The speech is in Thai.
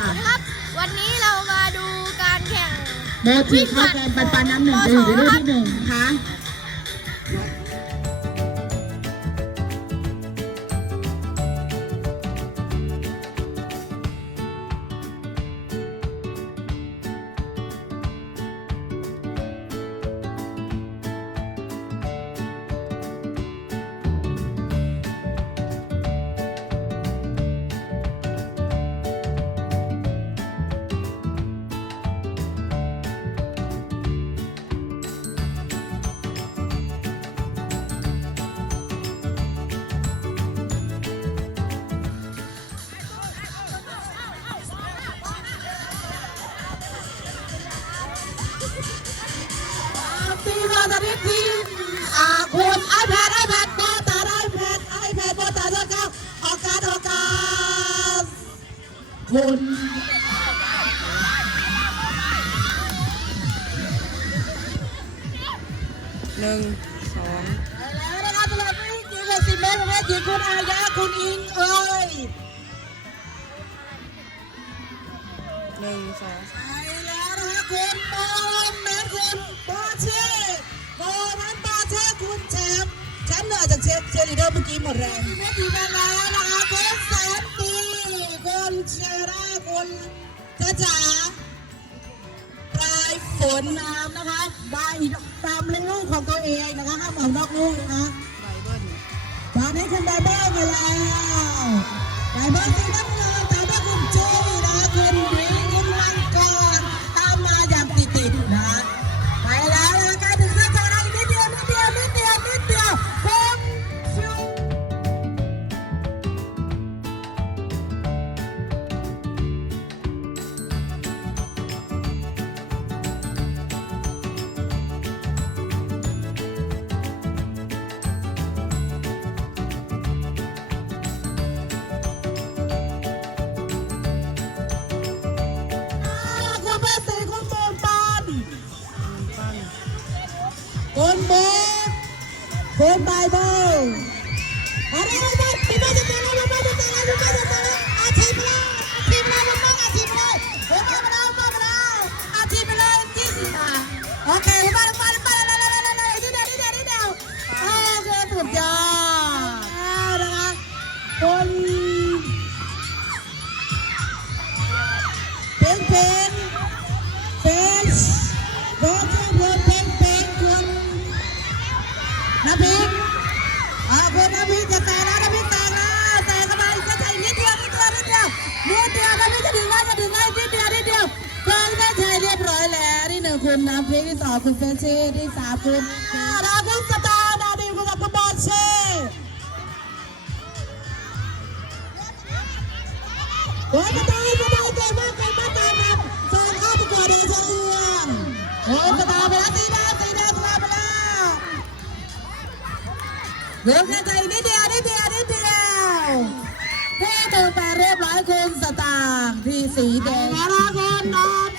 ค่ะครับ วันนี้เรามาดูการแข่ง โมจิข้าวแกงปันปันน้ำหนึ่งจะอยู่ในรุ่นที่หนึ่งนะคะ อนนี้ทีมอ่าคุณไอแพดไอแพดบอตาไอแพดไอแพดบอตาแล้วก็ออกการออกการคุณหนึ่งสองแล้วนะครับตลอดวิ่งยิงเลยสิเมตรประเภทหญิงคุณอายาคุณอิงเอ้ยหนึ่งสองไปแล้วนะคะคุณโมเมนต์คุณบอเช่ โมเมนต์บอเช่คุณแชมป์แชมป์เหนือจากเชฟเชลิเดอร์เมื่อกี้หมดแรงเมื่อกี้มาแล้วนะคะคุณแสนดีคุณเชร่าคุณจ้าจ๋าปลายฝนน้ำนะคะใบตามเลี้ยงของตัวเองนะคะห้ามออกนอกลูกนะคะไบเบิ้ลตอนนี้คุณไบเบิลมาแล้วไบเบิลสีน้ำ คุณโมนคุณไบเบิลอะไรอะไรพี่แม่จะเตะแล้ว นิดเดียวน้ำพริกจะถึงแล้วจะถึงแล้วนิดเดียวนิดเดียวเกินแม่ชายเรียบร้อยแล้วที่หนึ่งคุณน้ำพริกที่สองคุณเฟรนชี่ที่สามคุณราคุณสตาร์ดาดีคุณกับคุณบอลเช่โอ้ยกระต่ายกระต่ายเก่งมากเก่งมากเก่งมากสองข้าประกวดเดชเอื้อมโอ้ยกระต่ายไปแล้วตีแดงตีแดงมาไปแล้วเดี๋ยวแค่ใจนิดเดียวนิดเดียวนิดเดียว ที่เธอไปเรียบร้อยคุณสตางค์ที่สีแดงแล้วคุณนอน